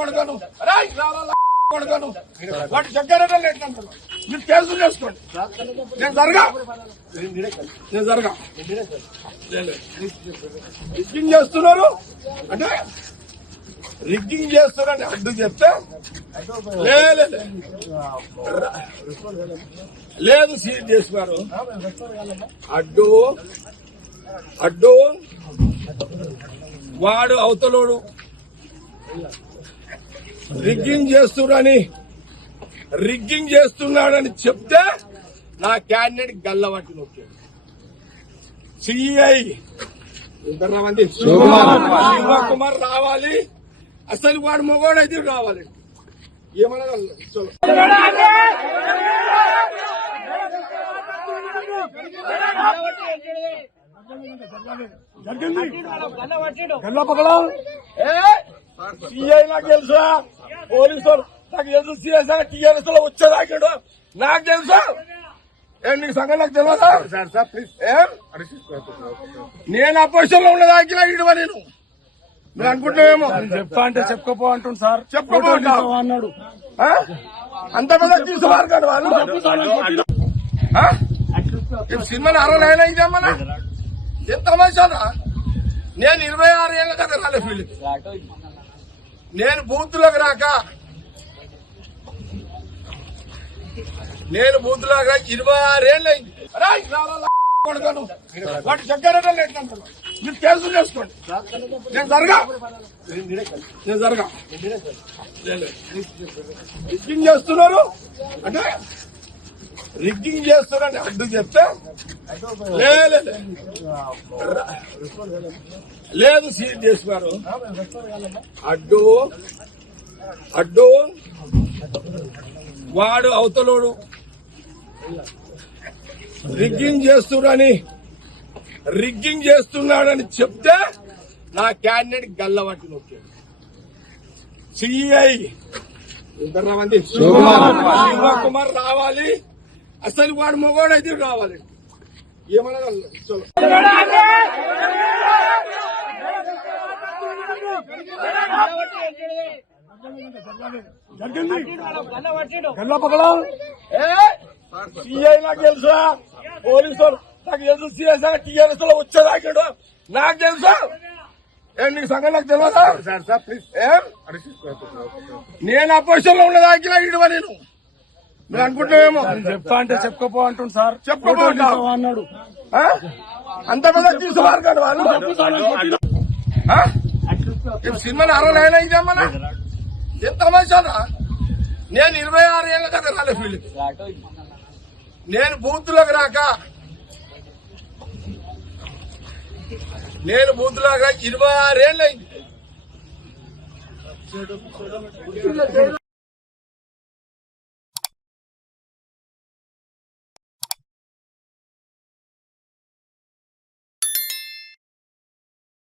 కొడతాను కొడతాను వాటి చక్కెర మీరు కేసులు చేసుకోండి. నేను జరగా రిగ్గింగ్ చేస్తున్నారు అంటే రిగ్గింగ్ చేస్తున్నారని అడ్డు చెప్తే లేదు సీజ్ చేస్తున్నారు. అడ్డు వాడు అవతలోడు రిగ్గింగ్ చేస్తున్నాడని చెప్తే నా క్యాండిడేట్ గల్లబట్టి నొక్కాడు. సిఐ ఇంతమంది శివకుమార్ రావాలి. అసలు వాడు మొగోడైతే రావాలి. ఏమన్నా సిఐ నాకు తెలుసా, పోలీసు నాకు తెలుసు. సిఐ టీఆర్ఎస్ లో వచ్చేదాకాడు నాకు తెలుసా. నీకు సంగతి నాకు తెలియదా? నేను అపోజిషన్ లో ఉన్నదాకా ఇడవ నేను మీరు అనుకుంటున్నామేమో. చెప్తా అంటే చెప్పుకోపో అంటుంది సార్. చెప్పుకోపో అన్నాడు. అంత పెద్ద తీసుకోవాలి కాదు వాళ్ళు. సినిమాని 60 ఏళ్ళ ఇదేమన్నా ఎంత తమాషానా. నేను 26 ఏళ్ళ కదా రాలే ఫీల్డ్. నేను బూత్లోకి రాక 26 ఏళ్ళు అయింది. కొడతాను వాటి చక్కెర మీరు కేసులు చేసుకోండి. నేను జరగా రిగ్గింగ్ చేస్తున్నారు అంటే రిగ్గింగ్ చేస్తున్నారని అడ్డు చెప్తే లేదు సీజ్ చేస్తున్నారు. అడ్డు వాడు అవతలోడు రిగ్గింగ్ చేస్తున్నాడని చెప్తే నా క్యాండిడేట్ గల్లబట్టి నొక్కాడు. సిఐ ఇంతమంది శివకుమార్ రావాలి. అసలు వాడు మొగోడైతే రావాలి. ఏమన్నా సిఐ నాకు తెలుసా, పోలీసు నాకు తెలుసు. సిఐ టీఆర్ఎస్ లో వచ్చేదాకాడు నాకు తెలుసా. నీకు సంగతి నాకు తెలియదా? నేను అపోజిషన్ లో ఉన్నదాకా ఇడవ నేను మీరు అనుకుంటున్నామేమో. చెప్తా అంటే చెప్పుకోపో అంటుంది సార్. చెప్పుకోపో అన్నాడు. అంత పెద్ద తీసుకోవాలి కాదు వాళ్ళు. సినిమాని 60 ఏళ్ళ ఇదేమన్నా ఎంత తమాషానా. నేను 26 ఏళ్ళ కదా రాలే ఫీల్డ్. నేను బూత్లోకి రాక 26 ఏళ్ళు అయింది.